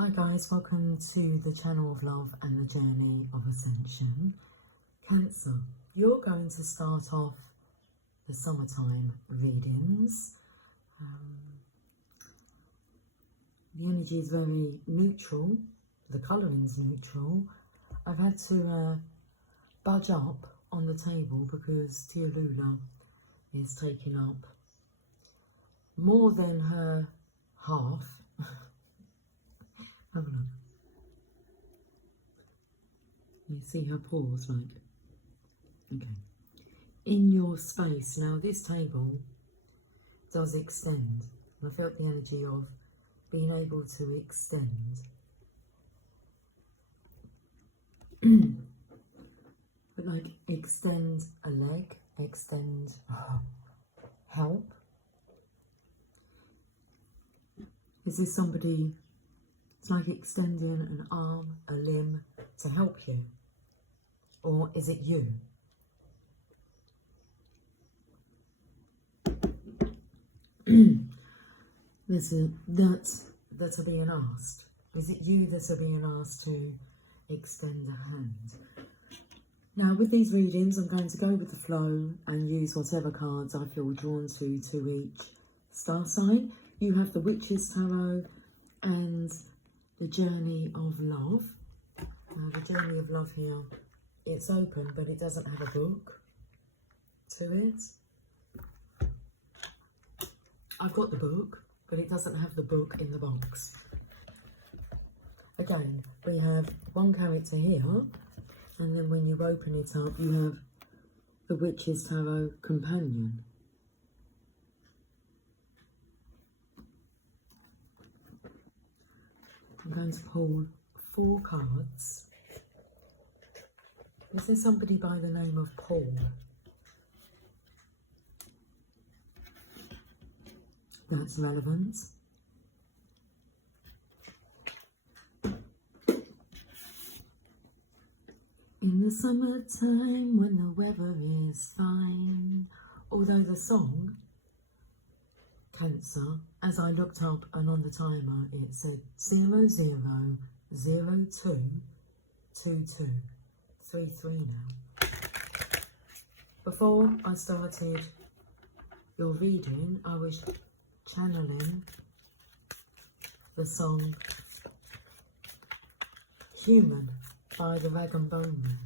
Hi guys, welcome to the channel of love and the journey of ascension. Cancer, you're going to start off the summertime readings. The energy is very neutral, the colouring is neutral. I've had to budge up on the table because Tialula is taking up more than her half. Have a look. You see her paws, like, okay. In your space, now this table does extend. I felt the energy of being able to extend. But like extend a leg, extend help. Is this somebody? It's like extending an arm, a limb to help you. Or is it you? That are being asked. Is it you that are being asked to extend a hand? Now with these readings, I'm going to go with the flow and use whatever cards I feel drawn to each star sign. You have the Witch's Tarot and the Journey of Love. The Journey of Love here, it's open, but it doesn't have a book to it. I've got the book, but it doesn't have the book in the box. Again, we have one character here, and then when you open it up, you have the Witch's Tarot Companion. I'm going to pull 4 cards. Is there somebody by the name of Paul? That's relevant. In the summertime when the weather is fine. Although the song, Cancer, as I looked up and on the timer it said 00022233 now. Before I started your reading, I was channeling the song Human by the Rag and Bone Man.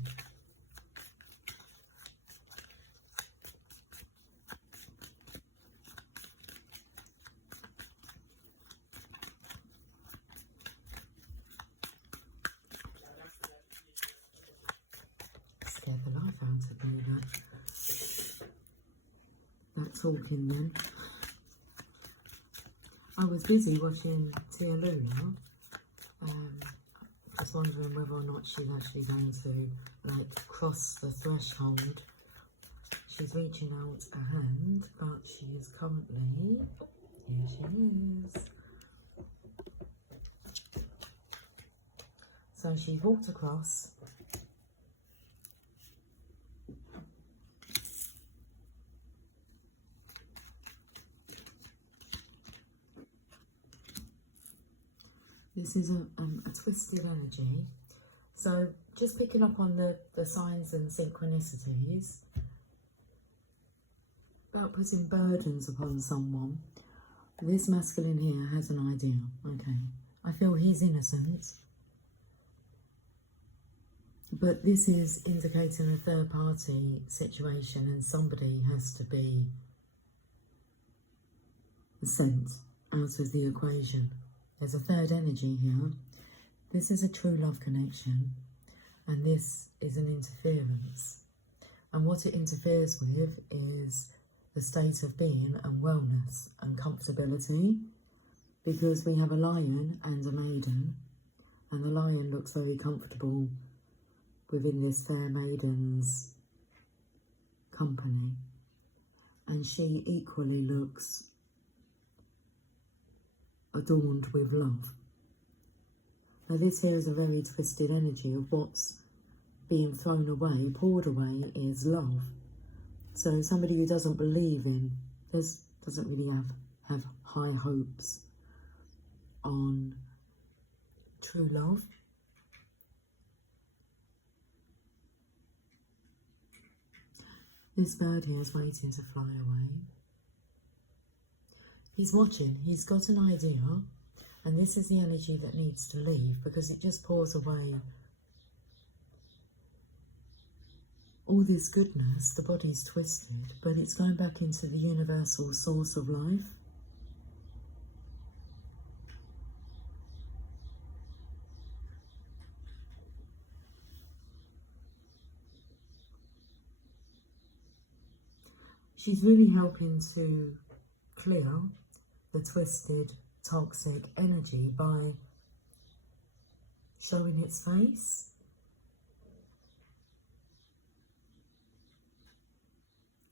Scared the life out of me, that talking then. I was busy watching Tialula, just wondering whether or not she's actually going to like cross the threshold. She's reaching out a hand, but she is currently, here she is. So she's walked across. This is a twisted energy. So just picking up on the signs and synchronicities about putting burdens upon someone. This masculine here has an idea. Okay, I feel he's innocent. But this is indicating a third party situation and somebody has to be sent out of the equation. There's a third energy here. This is a true love connection and this is an interference. And what it interferes with is the state of being and wellness and comfortability, because we have a lion and a maiden, and the lion looks very comfortable within this fair maiden's company, and she equally looks adorned with love. Now this here is a very twisted energy of what's being thrown away, poured away is love. So somebody who doesn't believe in, doesn't really have high hopes on true love. This bird here is waiting to fly away. He's watching, he's got an idea, and this is the energy that needs to leave because it just pours away all this goodness. The body's twisted, but it's going back into the universal source of life. She's really helping to clear the twisted, toxic energy by showing its face.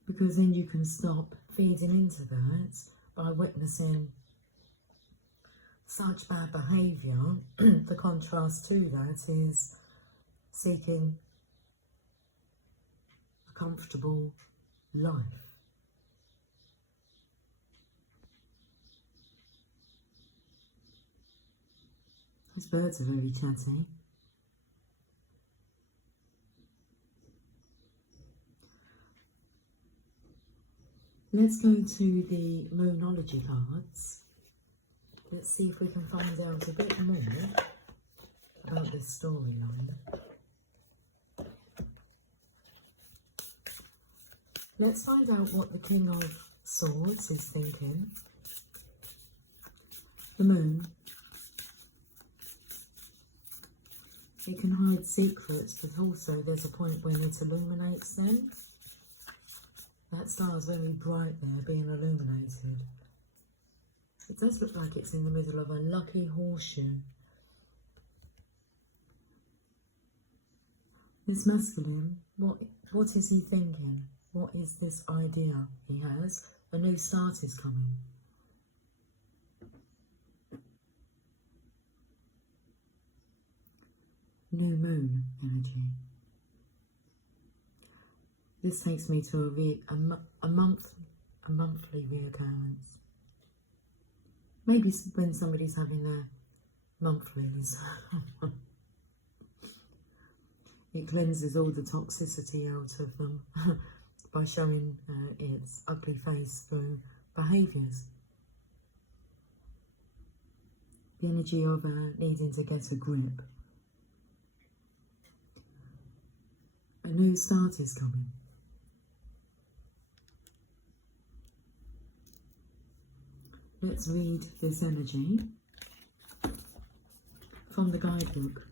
Because then you can stop feeding into that by witnessing such bad behaviour. The contrast to that is seeking a comfortable life. These birds are very chatty. Let's go to the Moonology cards. Let's see if we can find out a bit more about this storyline. Let's find out what the King of Swords is thinking. The Moon. It can hide secrets, but also there's a point when it illuminates them. That star is very bright there, being illuminated. It does look like it's in the middle of a lucky horseshoe. This masculine, what is he thinking? What is this idea he has? A new start is coming. New moon energy. This takes me to a monthly reoccurrence. Maybe when somebody's having their monthlies. It cleanses all the toxicity out of them by showing its ugly face through behaviours. The energy of needing to get a grip. A new start is coming. Let's read this energy from the guidebook.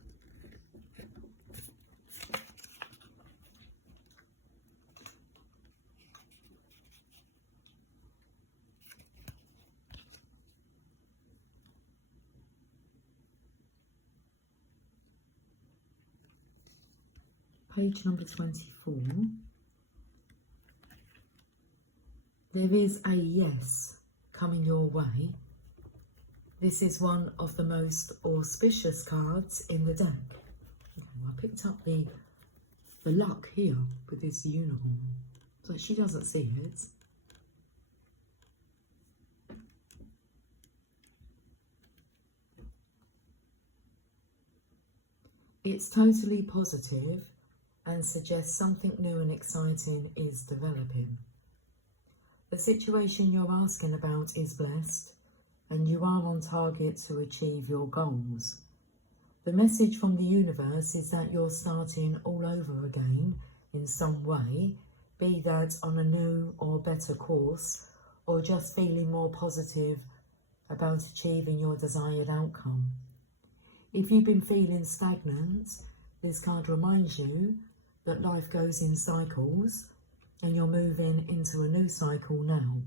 Page number 24. There is a yes coming your way. This is one of the most auspicious cards in the deck. Okay, I picked up the luck here with this unicorn, so she doesn't see it. It's totally positive and suggests something new and exciting is developing. The situation you're asking about is blessed, and you are on target to achieve your goals. The message from the universe is that you're starting all over again in some way, be that on a new or better course, or just feeling more positive about achieving your desired outcome. If you've been feeling stagnant, this card reminds you that life goes in cycles and you're moving into a new cycle now.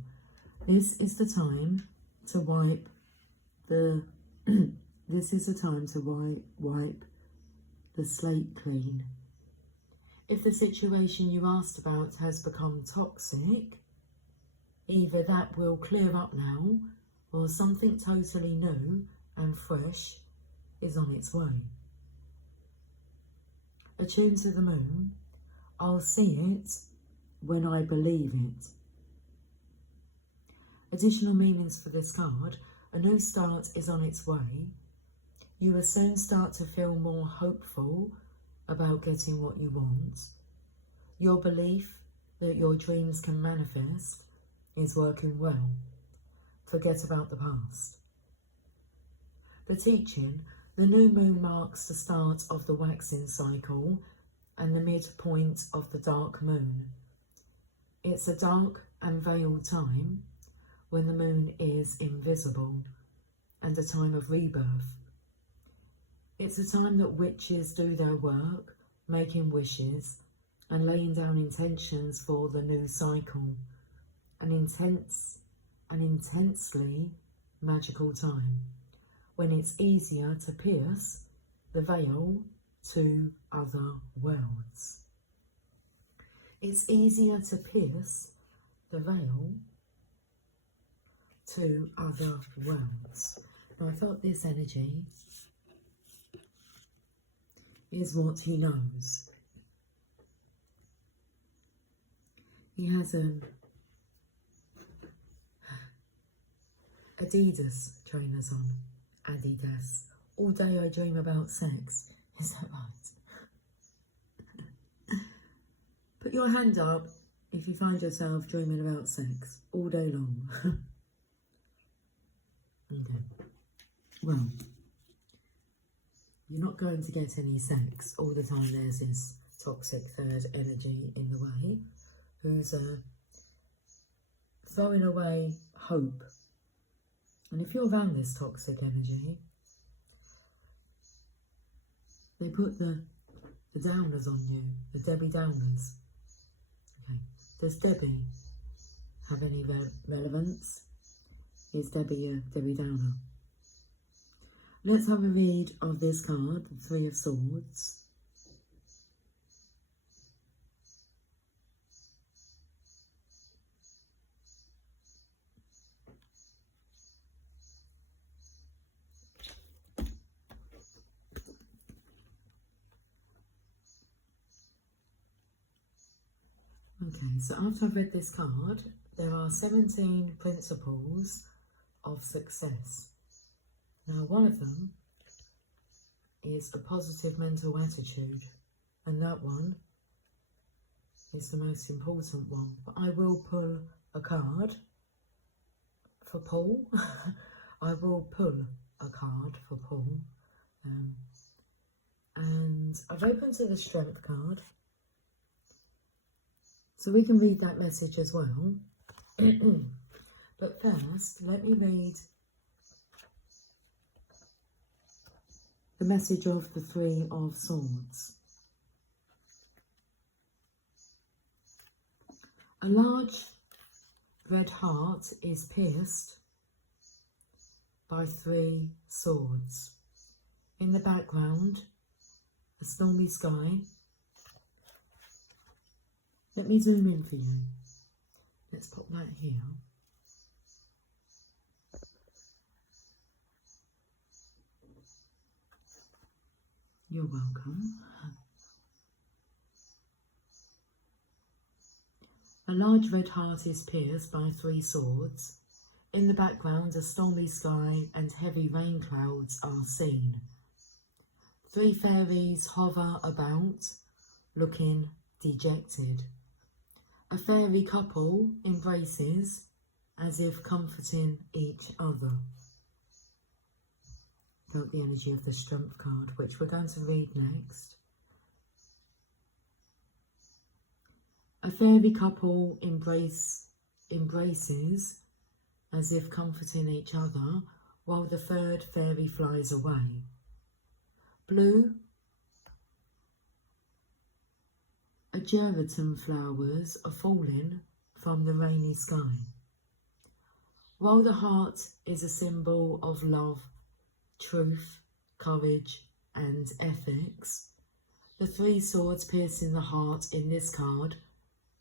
This is the time to wipe the wipe the slate clean. If the situation you asked about has become toxic, either that will clear up now or something totally new and fresh is on its way. Attuned to the moon, I'll see it when I believe it. Additional meanings for this card: a new start is on its way. you will soon start to feel more hopeful about getting what you want. Your belief that your dreams can manifest is working well. Forget about the past. The teaching, the new moon marks the start of the waxing cycle and the midpoint of the dark moon. It's a dark and veiled time when the moon is invisible and a time of rebirth. It's a time that witches do their work, making wishes and laying down intentions for the new cycle. An intensely magical time when it's easier to pierce the veil to other worlds. It's easier to pierce the veil to other worlds. Now, I thought this energy is what he knows. He has Adidas trainers on. Adidas. All day I dream about sex. Is that right? Put your hand up if you find yourself dreaming about sex all day long. Okay. Well, you're not going to get any sex all the time. There's this toxic third energy in the way who's throwing away hope. And if you're around this toxic energy, they put the downers on you, the Debbie Downers. Okay, does Debbie have any relevance? Is Debbie a Debbie Downer? Let's have a read of this card, the Three of Swords. Okay, so after I've read this card, there are 17 principles of success. Now, one of them is a positive mental attitude, and that one is the most important one. But I will pull a card for Paul. I will pull a card for Paul. And I've opened to the Strength card, so we can read that message as well. But first, let me read the message of the Three of Swords. A large red heart is pierced by 3 swords. In the background, a stormy sky. Let me zoom in for you. Let's pop that here. You're welcome. A large red heart is pierced by 3 swords. In the background, a stormy sky and heavy rain clouds are seen. 3 fairies hover about, looking dejected. A fairy couple embraces as if comforting each other. Felt the energy of the Strength card, which we're going to read next. A fairy couple embraces as if comforting each other while the 3rd fairy flies away. Blue, ageratum flowers are falling from the rainy sky. While the heart is a symbol of love, truth, courage and ethics, the 3 swords piercing the heart in this card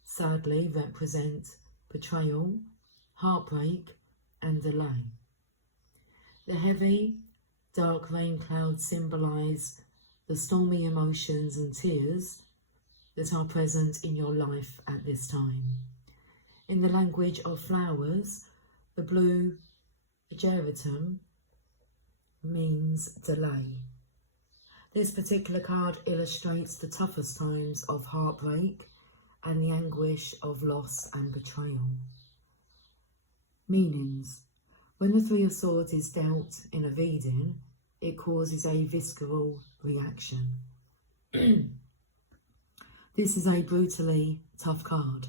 sadly represent betrayal, heartbreak and delay. The heavy, dark rain clouds symbolise the stormy emotions and tears that are present in your life at this time. In the language of flowers, the blue ageratum means delay. This particular card illustrates the toughest times of heartbreak and the anguish of loss and betrayal. Meanings. When the Three of Swords is dealt in a reading, it causes a visceral reaction. This is a brutally tough card.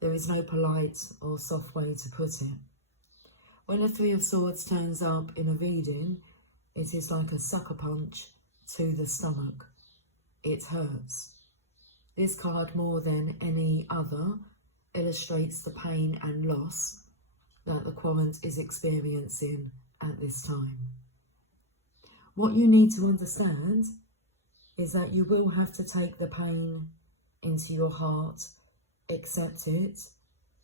There is no polite or soft way to put it. When the Three of Swords turns up in a reading, it is like a sucker punch to the stomach. It hurts. This card, more than any other, illustrates the pain and loss that the querent is experiencing at this time. What you need to understand is that you will have to take the pain into your heart, accept it,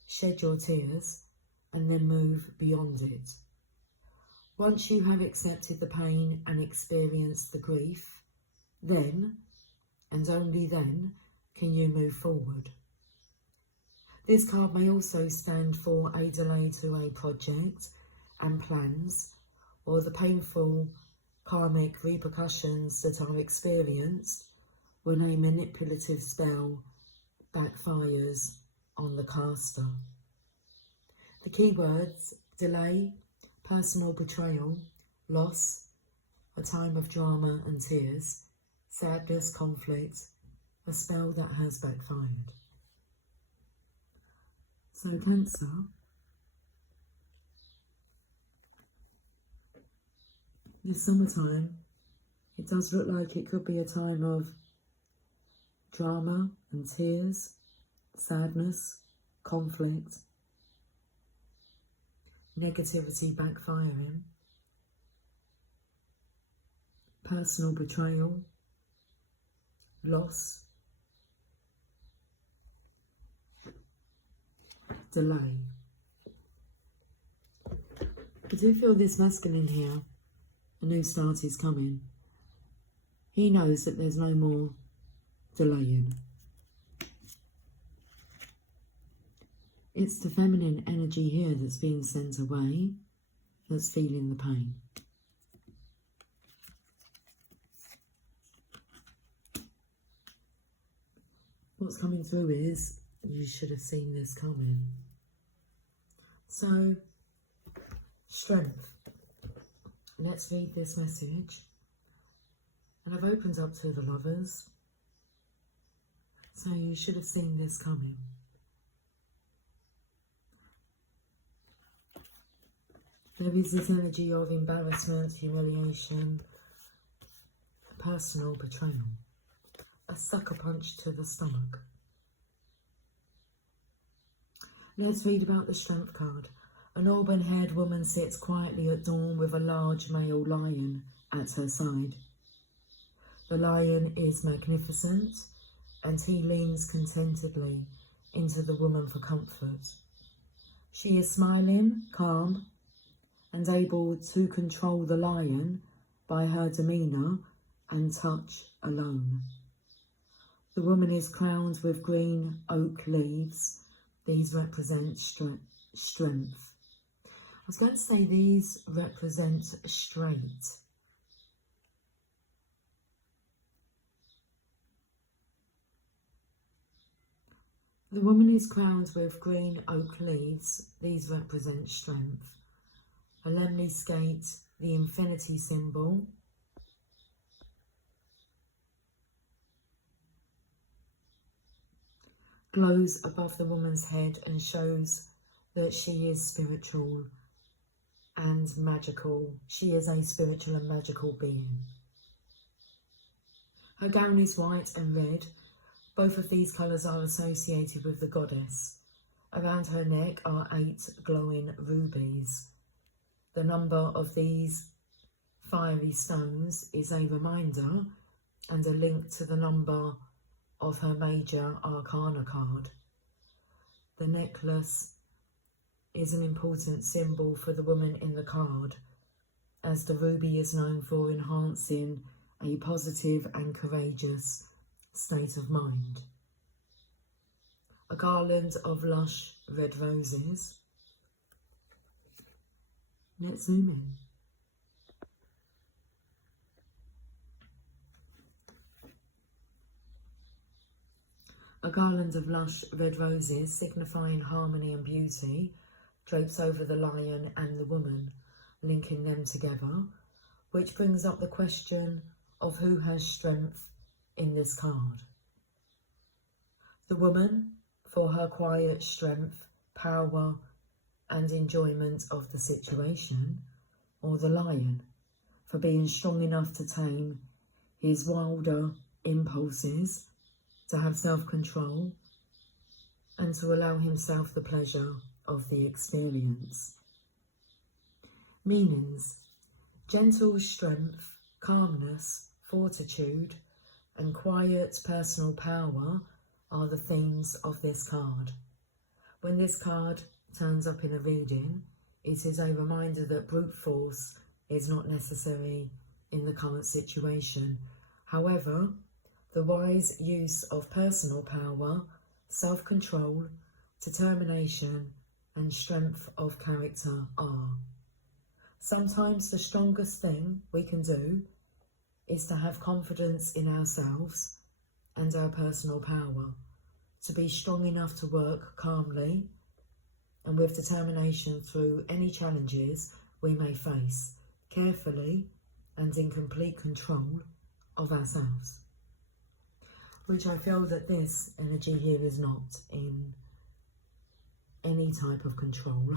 shed your tears, and then move beyond it. Once you have accepted the pain and experienced the grief, then, and only then, can you move forward. This card may also stand for a delay to a project and plans, or the painful karmic repercussions that are experienced when a manipulative spell backfires on the caster. The keywords: delay, personal betrayal, loss, a time of drama and tears, sadness, conflict, a spell that has backfired. So Cancer, this summertime, it does look like it could be a time of drama and tears, sadness, conflict, negativity backfiring, personal betrayal, loss, delay. I do feel this masculine here, a new start is coming. He knows that there's no more delaying. It's the feminine energy here that's being sent away, that's feeling the pain. What's coming through is, you should have seen this coming. So, strength. Let's read this message. And I've opened up to the Lovers. So you should have seen this coming. There is this energy of embarrassment, humiliation, personal betrayal. A sucker punch to the stomach. Let's read about the Strength card. An auburn-haired woman sits quietly at dawn with a large male lion at her side. The lion is magnificent, and he leans contentedly into the woman for comfort. She is smiling, calm, and able to control the lion by her demeanour and touch alone. The woman is crowned with green oak leaves. These represent strength. I was going to say these represent straight. The woman is crowned with green oak leaves. These represent strength. A lemley skate, the infinity symbol. Glows above the woman's head and shows that she is spiritual and magical. She is a spiritual and magical being. Her gown is white and red. Both of these colours are associated with the goddess. Around her neck are 8 glowing rubies. The number of these fiery stones is a reminder and a link to the number of her major arcana card. The necklace is an important symbol for the woman in the card, as the ruby is known for enhancing a positive and courageous state of mind. A garland of lush red roses. Let's zoom in. A garland of lush red roses, signifying harmony and beauty, drapes over the lion and the woman, linking them together, which brings up the question of who has strength in this card. The woman, for her quiet strength, power, and enjoyment of the situation, or the lion, for being strong enough to tame his wilder impulses, to have self-control, and to allow himself the pleasure of the experience. Meanings: gentle strength, calmness, fortitude, and quiet personal power are the themes of this card. When this card turns up in a reading, it is a reminder that brute force is not necessary in the current situation. However, the wise use of personal power, self-control, determination, and strength of character are. Sometimes the strongest thing we can do is to have confidence in ourselves and our personal power, to be strong enough to work calmly and with determination through any challenges we may face, carefully and in complete control of ourselves. Which I feel that this energy here is not in any type of control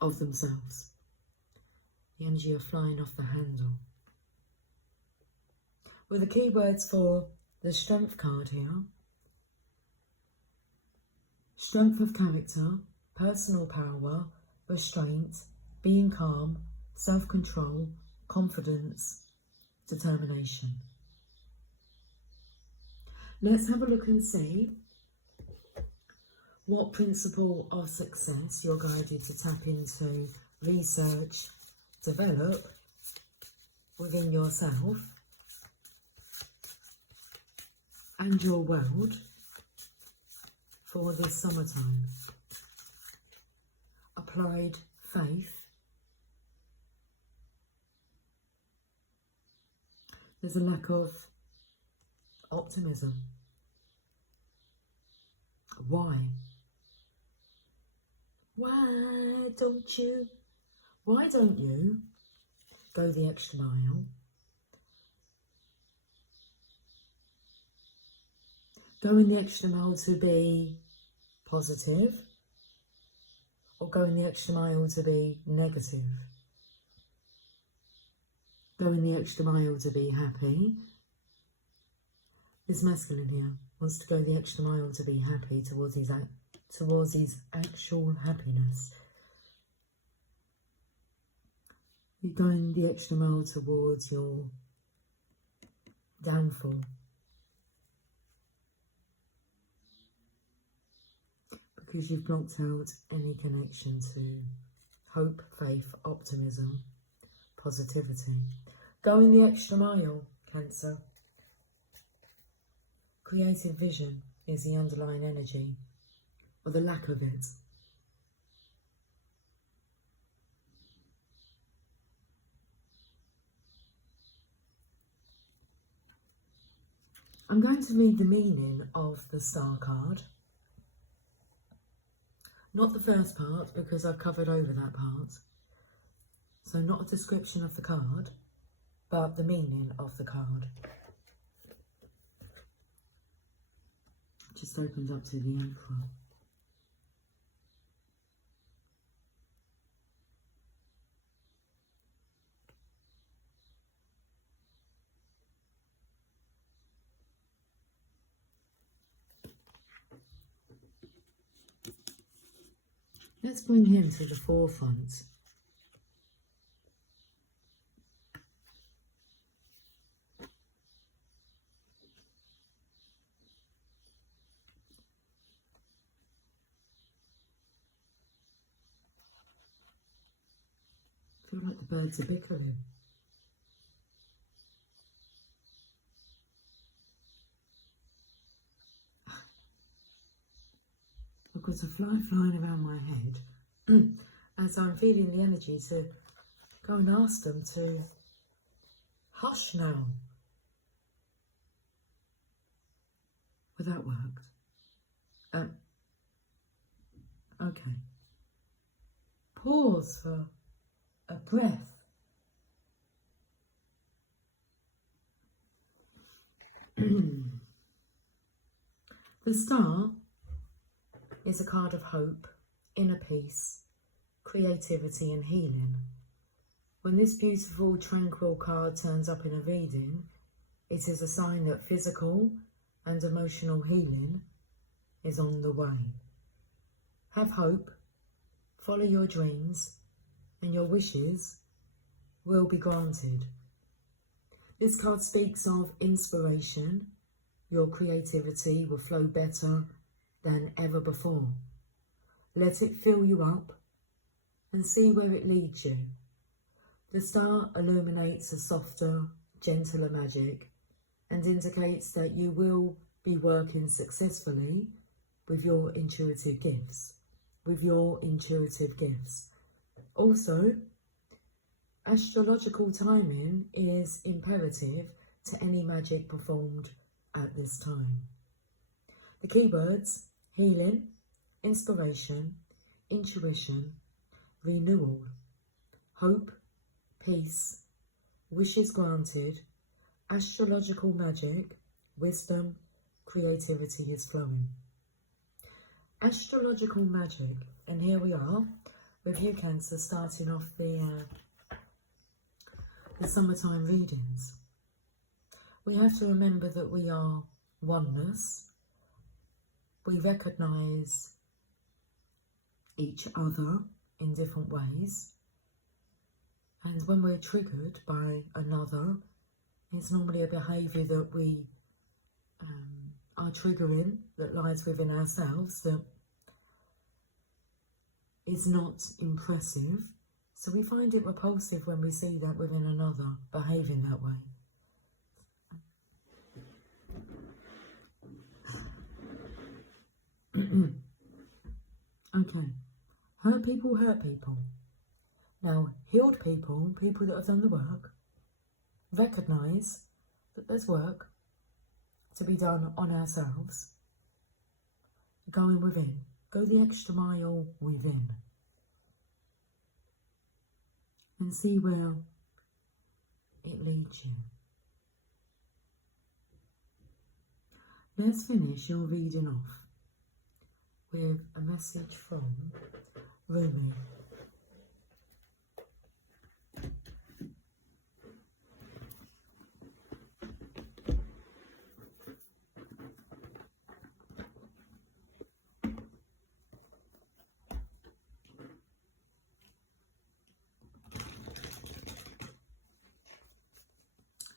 of themselves. The energy of flying off the handle. With the keywords for the strength card here: strength of character, personal power, restraint, being calm, self-control, confidence, determination. Let's have a look and see what principle of success you're guided to tap into, research, develop within yourself and your world for this summertime. Applied faith. There's a lack of optimism. Why? Why don't you go the extra mile? Going the extra mile to be positive, or going the extra mile to be negative? Going the extra mile to be happy. This masculine here wants to go the extra mile to be happy towards his actual happiness. You're going the extra mile towards your downfall. Because you've blocked out any connection to hope, faith, optimism, positivity. Going the extra mile, Cancer. Creative vision is the underlying energy, or the lack of it. I'm going to read the meaning of the star card. Not the first part, because I've covered over that part. So not a description of the card, but the meaning of the card. Just opens up to the Emperor. Let's bring him to the forefront. I feel like the birds are bickering. I've got a fly flying around my head as I'm feeling the energy to go and ask them to hush now. Well, that worked. Okay. Pause for a breath. The Star is a card of hope, inner peace, creativity and healing. When this beautiful, tranquil card turns up in a reading, it is a sign that physical and emotional healing is on the way. Have hope, follow your dreams, and your wishes will be granted. This card speaks of inspiration. Your creativity will flow better than ever before. Let it fill you up and see where it leads you. The Star illuminates a softer, gentler magic and indicates that you will be working successfully with your intuitive gifts. Also, astrological timing is imperative to any magic performed at this time. The keywords: healing, inspiration, intuition, renewal, hope, peace, wishes granted, astrological magic, wisdom, creativity is flowing. Astrological magic, and here we are with you, Cancer, starting off the summertime readings. We have to remember that we are oneness. We recognise each other in different ways, and when we're triggered by another, it's normally a behaviour that we are triggering, that lies within ourselves, that is not impressive. So we find it repulsive when we see that within another behaving that way. Okay, hurt people hurt people. Now, healed people, people that have done the work, recognise that there's work to be done on ourselves. Going within, go the extra mile within, and see where it leads you. Let's finish your reading off with a message from Rumi.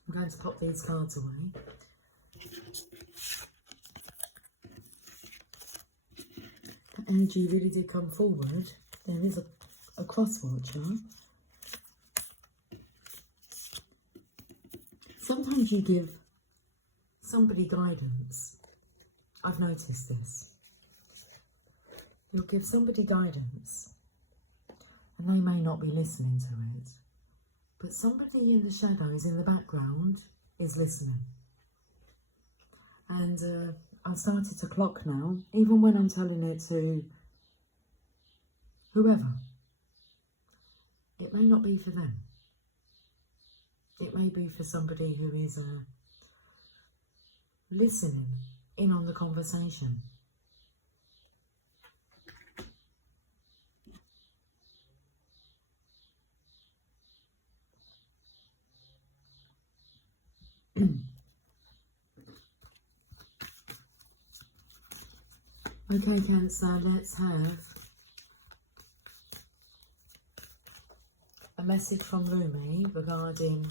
I'm going to pop these cards away. The energy really did come forward. There is a cross watcher. Sometimes you give somebody guidance. I've noticed this. You'll give somebody guidance and they may not be listening to it, but somebody in the shadows, in the background, is listening. And I've started to clock now, even when I'm telling it to whoever. It may not be for them. It may be for somebody who is listening in on the conversation. Okay, Cancer, let's have a message from Rumi regarding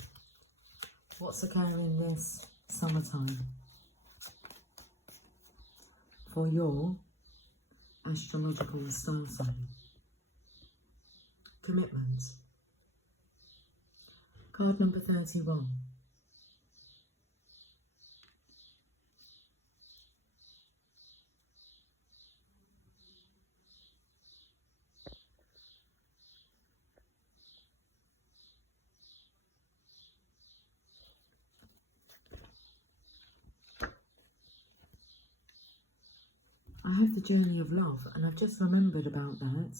what's occurring this summertime for your astrological star sign. Commitment. Card number 31. I have the Journey of Love, and I've just remembered about that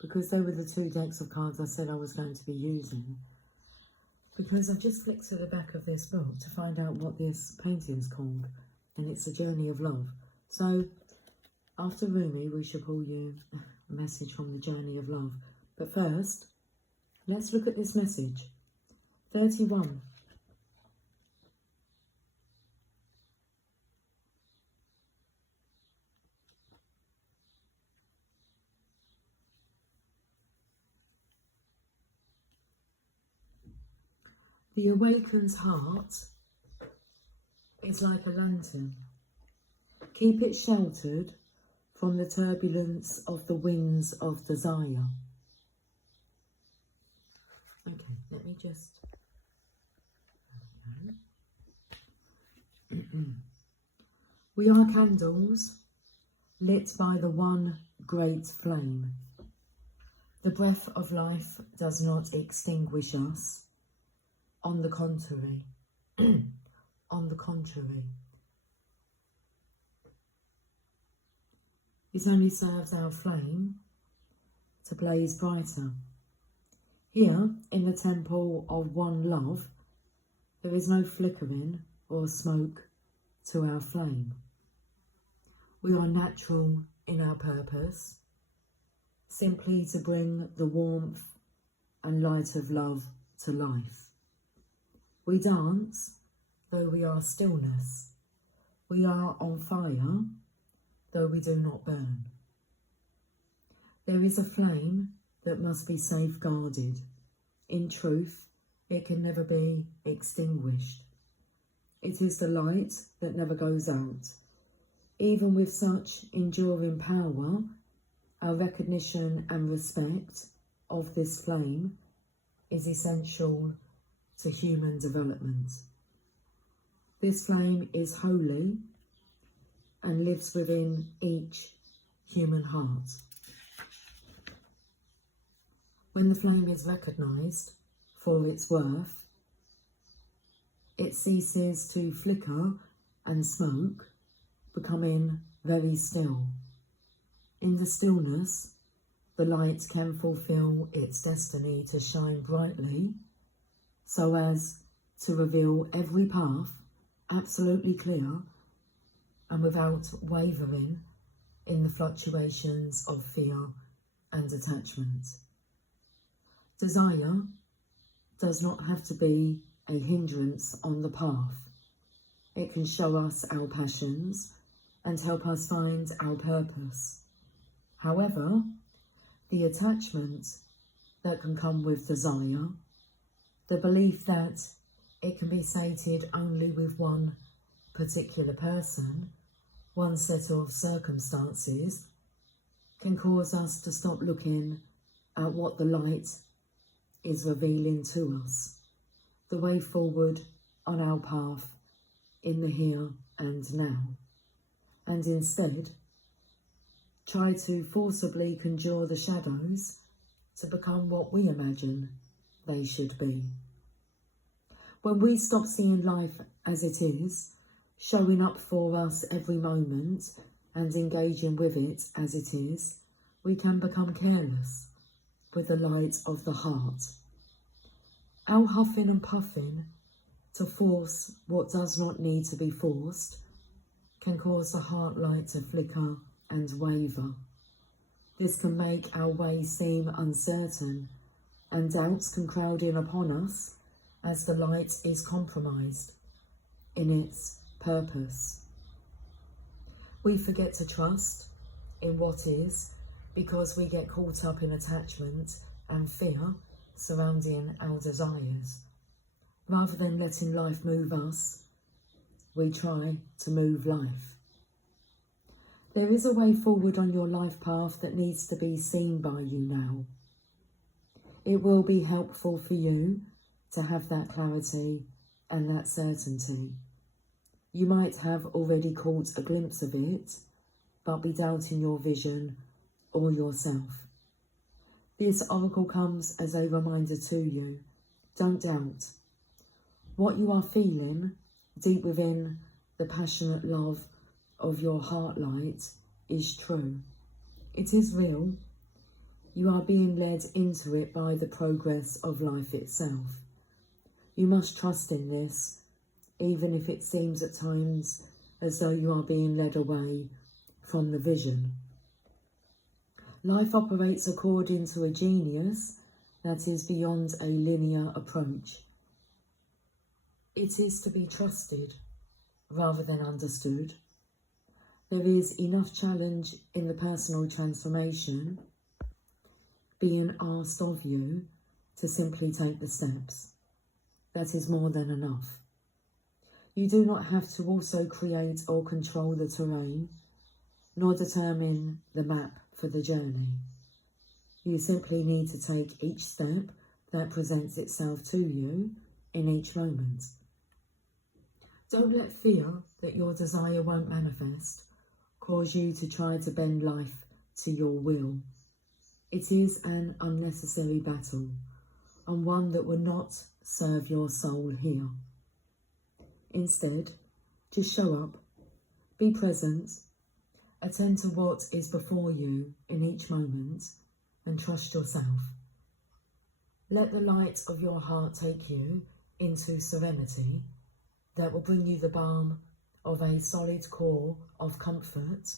because they were the 2 decks of cards I said I was going to be using. Because I've just flicked to the back of this book to find out what this painting is called, and it's the Journey of Love. So, after Rumi, we shall pull you a message from the Journey of Love. But first, let's look at this message. 31. The awakened heart is like a lantern. Keep it sheltered from the turbulence of the winds of desire. Okay, let me just... We are candles lit by the one great flame. The breath of life does not extinguish us. On the contrary, on the contrary, it only serves our flame to blaze brighter. Here, in the temple of one love, there is no flickering or smoke to our flame. We are natural in our purpose, simply to bring the warmth and light of love to life. We dance, though we are stillness. We are on fire, though we do not burn. There is a flame that must be safeguarded. In truth, it can never be extinguished. It is the light that never goes out. Even with such enduring power, our recognition and respect of this flame is essential to human development. This flame is holy and lives within each human heart. When the flame is recognised for its worth, it ceases to flicker and smoke, becoming very still. In the stillness, the light can fulfill its destiny to shine brightly, so as to reveal every path absolutely clear and without wavering in the fluctuations of fear and attachment. Desire does not have to be a hindrance on the path. It can show us our passions and help us find our purpose. However, the attachment that can come with desire, the belief that it can be sated only with one particular person, one set of circumstances, can cause us to stop looking at what the light is revealing to us, the way forward on our path in the here and now, and instead try to forcibly conjure the shadows to become what we imagine they should be. When we stop seeing life as it is, showing up for us every moment and engaging with it as it is, we can become careless with the light of the heart. Our huffing and puffing to force what does not need to be forced can cause the heart light to flicker and waver. This can make our way seem uncertain, and doubts can crowd in upon us as the light is compromised in its purpose. We forget to trust in what is because we get caught up in attachment and fear surrounding our desires. Rather than letting life move us, we try to move life. There is a way forward on your life path that needs to be seen by you now. It will be helpful for you to have that clarity and that certainty. You might have already caught a glimpse of it, but be doubting your vision or yourself. This oracle comes as a reminder to you. Don't doubt. What you are feeling deep within the passionate love of your heart light is true. It is real. You are being led into it by the progress of life itself. You must trust in this, even if it seems at times as though you are being led away from the vision. Life operates according to a genius that is beyond a linear approach. It is to be trusted rather than understood. There is enough challenge in the personal transformation being asked of you to simply take the steps. That is more than enough. You do not have to also create or control the terrain, nor determine the map for the journey. You simply need to take each step that presents itself to you in each moment. Don't let fear that your desire won't manifest cause you to try to bend life to your will. It is an unnecessary battle, and one that will not serve your soul here. Instead, just show up, be present, attend to what is before you in each moment, and trust yourself. Let the light of your heart take you into serenity that will bring you the balm of a solid core of comfort,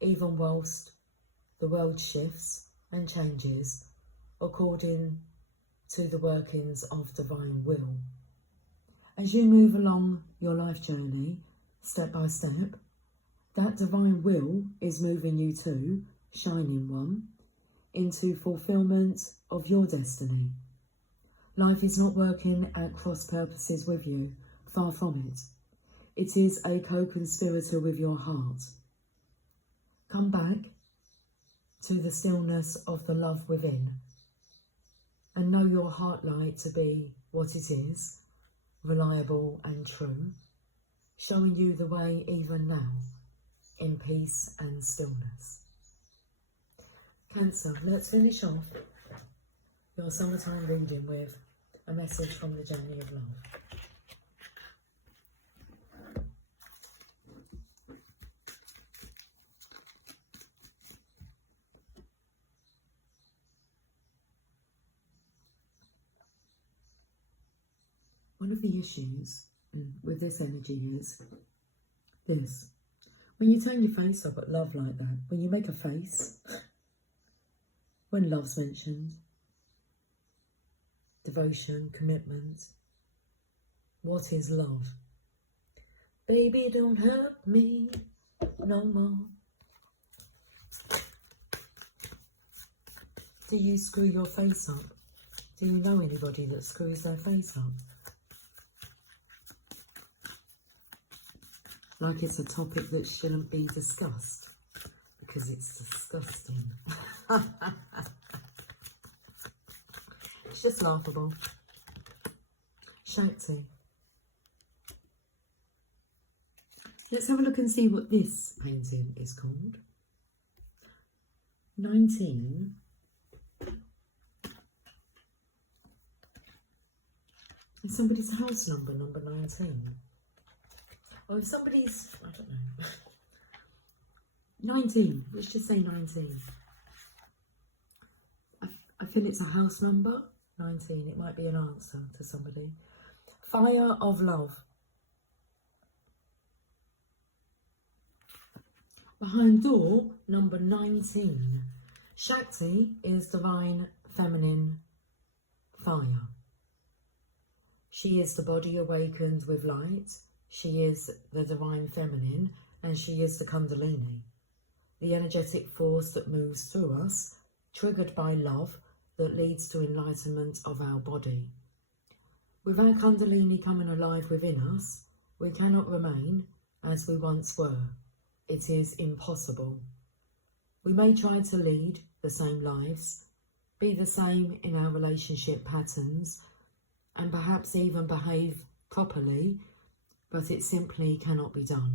even whilst the world shifts and changes according to the workings of divine will. As you move along your life journey, step by step, that divine will is moving you to, Shining One, into fulfillment of your destiny. Life is not working at cross purposes with you, far from it. It is a co-conspirator with your heart. Come back to the stillness of the love within and know your heart light to be what it is, reliable and true, showing you the way even now in peace and stillness. Cancer, let's finish off your summertime reading with a message from the journey of love. One of the issues with this energy is this. When you turn your face up at love like that, when you make a face, when love's mentioned, devotion, commitment, what is love? Baby, don't hurt me no more. Do you screw your face up? Do you know anybody that screws their face up? Like it's a topic that shouldn't be discussed, because it's disgusting. It's just laughable. Shakti. Let's have a look and see what this painting is called. 19. And somebody's house number, number 19. Or if somebody's, I don't know. 19, let's just say 19. I feel it's a house number, 19. It might be an answer to somebody. Fire of love. Behind door, number 19. Shakti is divine feminine fire. She is the body awakened with light. She is the divine feminine, and she is the Kundalini, the energetic force that moves through us, triggered by love, that leads to enlightenment of our body. Without Kundalini coming alive within us, we cannot remain as we once were. It is impossible. We may try to lead the same lives, be the same in our relationship patterns, and perhaps even behave properly, but it simply cannot be done.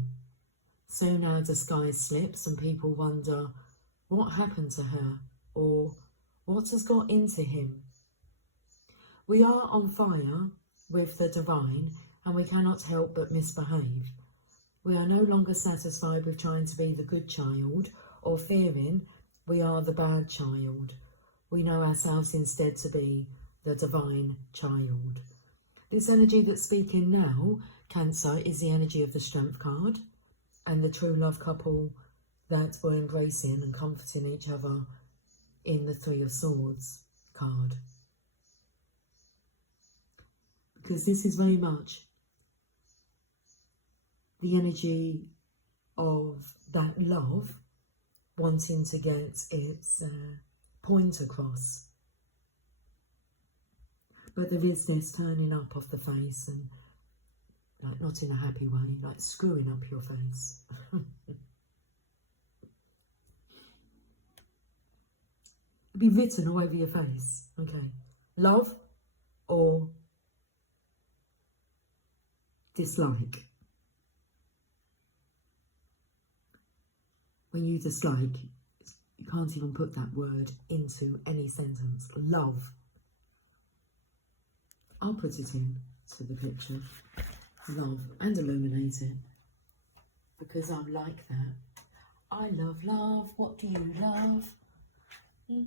Soon our disguise slips and people wonder what happened to her, or what has got into him. We are on fire with the divine, and we cannot help but misbehave. We are no longer satisfied with trying to be the good child or fearing we are the bad child. We know ourselves instead to be the divine child. This energy that's speaking now, Cancer, is the energy of the Strength card and the true love couple that were embracing and comforting each other in the Three of Swords card. Because this is very much the energy of that love wanting to get its point across. But there is this turning up of the face, and like not in a happy way, like screwing up your face. It'd be written all over your face. Okay. Love or dislike. When you dislike, you can't even put that word into any sentence. Love. I'll put it in to the picture. Love, and illuminate it, because I'm like that. I love love. What do you love? Oh,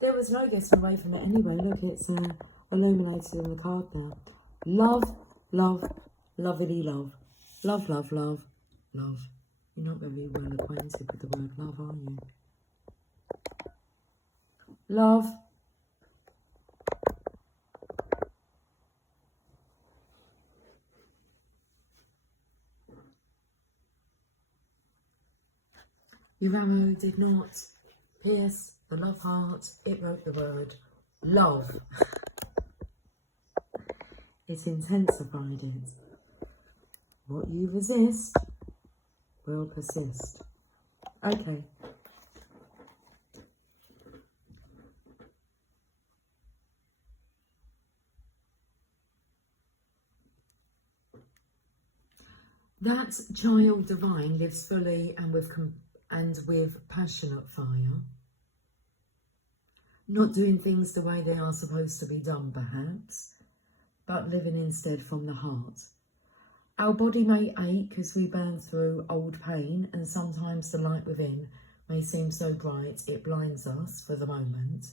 there was no getting away from it anyway. Look, it's illuminated in the card there. Love, love, lovely love. Love, love, love, love. You're not very well acquainted with the word love, are you? Love. Your arrow did not pierce the love heart. It wrote the word love. It intensified it. What you resist will persist. Okay. That child divine lives fully and with passionate fire, not doing things the way they are supposed to be done perhaps, but living instead from the heart. Our body may ache as we burn through old pain, and sometimes the light within may seem so bright it blinds us for the moment,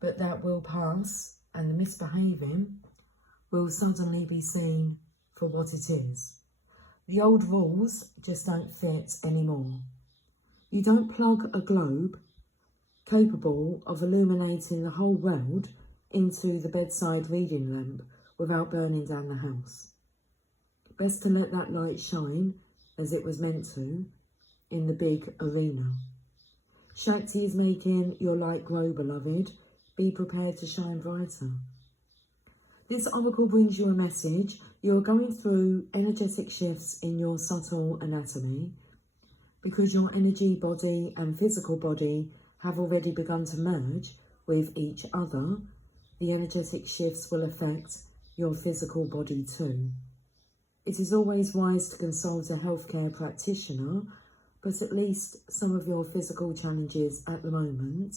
but that will pass, and the misbehaving will suddenly be seen for what it is. The old rules just don't fit anymore. You don't plug a globe capable of illuminating the whole world into the bedside reading lamp without burning down the house. Best to let that light shine as it was meant to in the big arena. Shakti is making your light grow, beloved. Be prepared to shine brighter. This oracle brings you a message. You're going through energetic shifts in your subtle anatomy because your energy body and physical body have already begun to merge with each other. The energetic shifts will affect your physical body too. It is always wise to consult a healthcare practitioner, but at least some of your physical challenges at the moment,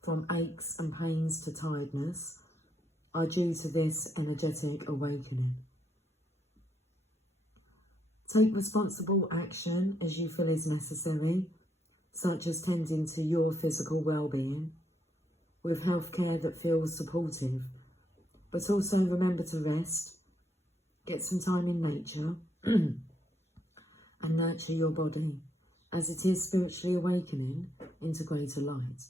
from aches and pains to tiredness, are due to this energetic awakening. Take responsible action as you feel is necessary, such as tending to your physical well-being, with healthcare that feels supportive, but also remember to rest, get some time in nature, and nurture your body, as it is spiritually awakening into greater light.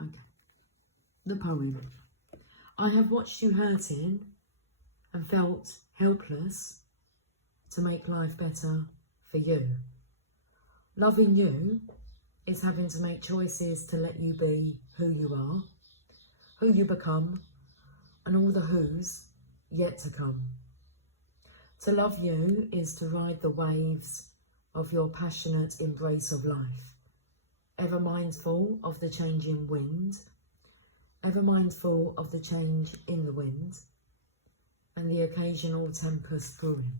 Okay. The poem. I have watched you hurting and felt helpless to make life better for you. Loving you is having to make choices to let you be who you are, who you become, and all the who's yet to come. To love you is to ride the waves of your passionate embrace of life, ever mindful of the changing wind, ever mindful of the change in the wind, and the occasional tempest brewing.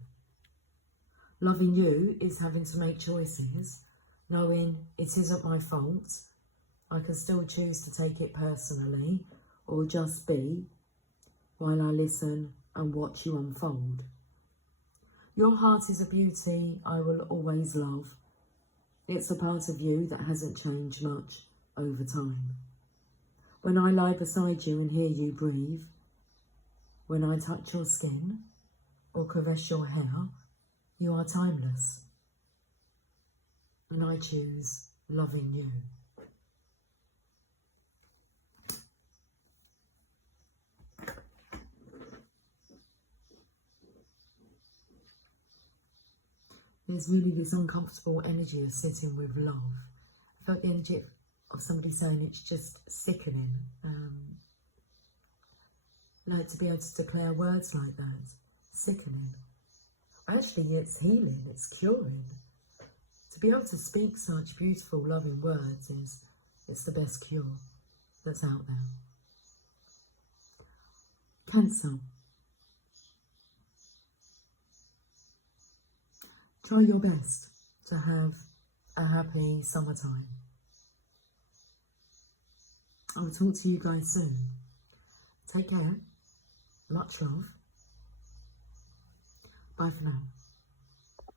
Loving you is having to make choices, knowing it isn't my fault. I can still choose to take it personally or just be, while I listen and watch you unfold. Your heart is a beauty I will always love. It's a part of you that hasn't changed much over time. When I lie beside you and hear you breathe, when I touch your skin or caress your hair, you are timeless. And I choose loving you. There's really this uncomfortable energy of sitting with love. I felt the energy of somebody saying it's just sickening. Like to be able to declare words like that. Sickening. Actually, it's healing, it's curing. To be able to speak such beautiful, loving words it's the best cure that's out there. Cancer. Try your best to have a happy summertime. I'll talk to you guys soon. Take care. Much love. Bye for now.